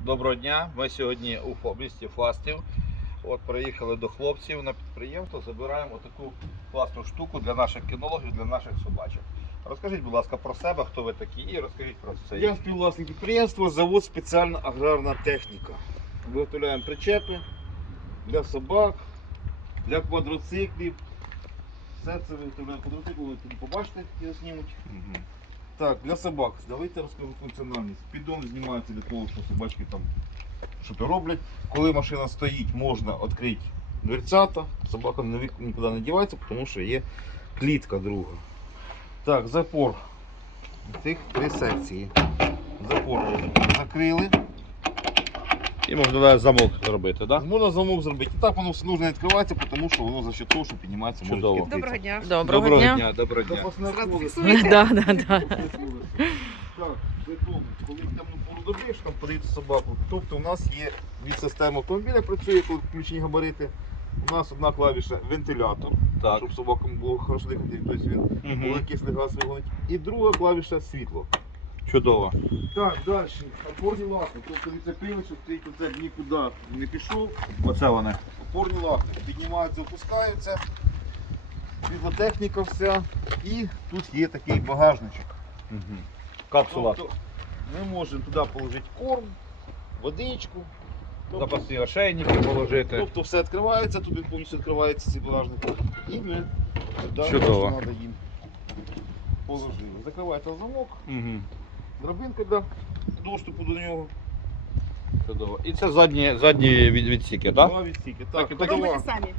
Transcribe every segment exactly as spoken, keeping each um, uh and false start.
Доброго дня, ми сьогодні у місті Фастів. От приїхали до хлопців на підприємство, забираємо таку класну штуку для наших кінологів, для наших собачок. Розкажіть, будь ласка, про себе, хто ви такі, і розкажіть про це. Я співвласник підприємства, завод спеціальна аграрна техніка. Виготовляємо причепи для собак, для квадроциклів. Все це виготовляємо квадроцикли, ви тут побачите, які знімуть. Угу. Так, для собак. Давайте розкажу функціональність. Піддон знімається для того, що собачки там що то роблять. Коли машина стоїть, можна відкрити дверцята, собака нікуди не дівається, тому що є клітка друга. Так, запор. Цих три секції. Запор закрили. І можна навіть замок зробити, так? Можна замок зробити. І так воно все нужно відкривається, тому що воно за счет того, що піднімається, може Чудово. відкритися. Доброго дня. Доброго, Доброго дня. дня, доброго дня. Запасне Зразу колесо. фіксуєте? Да, да, да. Так, бетон. Коли в темну пору доби, що там подивитися собаку. Тобто у нас є від системи автомобіля працює, коли включені габарити. У нас одна клавіша вентилятор, Так. щоб собакам було хорошо дихати, тобто він Угу. вуглекислий газ вигонить. І друга клавіша світло. Чудово. Так, далі. Опорні лапи. Тобто від закрили, щоб цей концерт нікуди не пішов. Оце вони. Опорні лапи піднімаються, опускаються. Світлотехніка вся. І тут є такий багажничок. Угу. Капсула. Тобто ми можемо туди положити корм, водичку. Тобто, Запасні ошейники положити. тобто все відкривається, тут він повністю відкривається цей багажник. І ми туди, Чудово. що треба їм положили. Закривається замок, Угу. драбинка для доступу до нього. Чудово. І це задні, задні від, відсіки, так? Два відсіки. Так, Так, і ходова. Робите самі.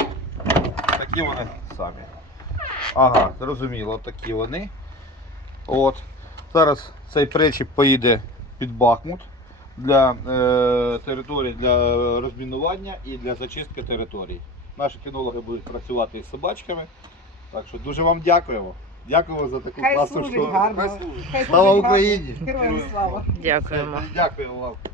Такі вони самі. Ага, зрозуміло, такі вони. От. Зараз цей причіп поїде під Бахмут для е, території, для розмінування і для зачистки територій. Наші кінологи будуть працювати із собачками. Так що дуже вам дякуємо. Дякуємо за таку Хай класну служить штуку. гарно. Хай служить. Хай Слава служить гарно. Україні! Героям слава. Дякуємо. Дякуємо вам.